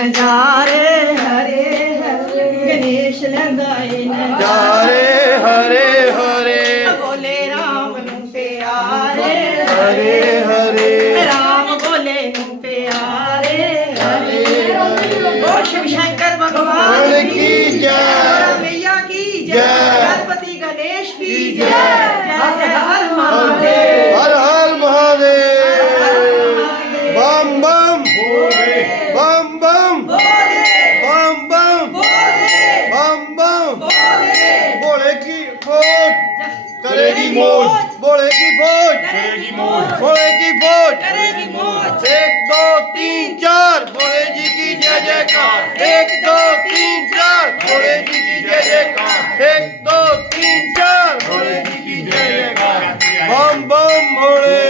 नजारे हरे हरे गणेश लगाए नजारे हरे हरे बोले राम नू प्यारे हरे हरे राम बोले नू प्यारे हरे ओ शिव शंकर भगवान की जय मैया की जय गणपति गणेश की जय जय हर महादेव हर हर महादेव बम बम बम बम बम बम बम बम भोले की फौज करेगी मौज भोले की फौज भोले की फौज करेगी मौज 1 2 3 4 भोले जी की जय जयकार 1 2 3 4 भोले जी की जय जयकार 1 2 3 4 भोले जी की जय जयकार बम बम भोले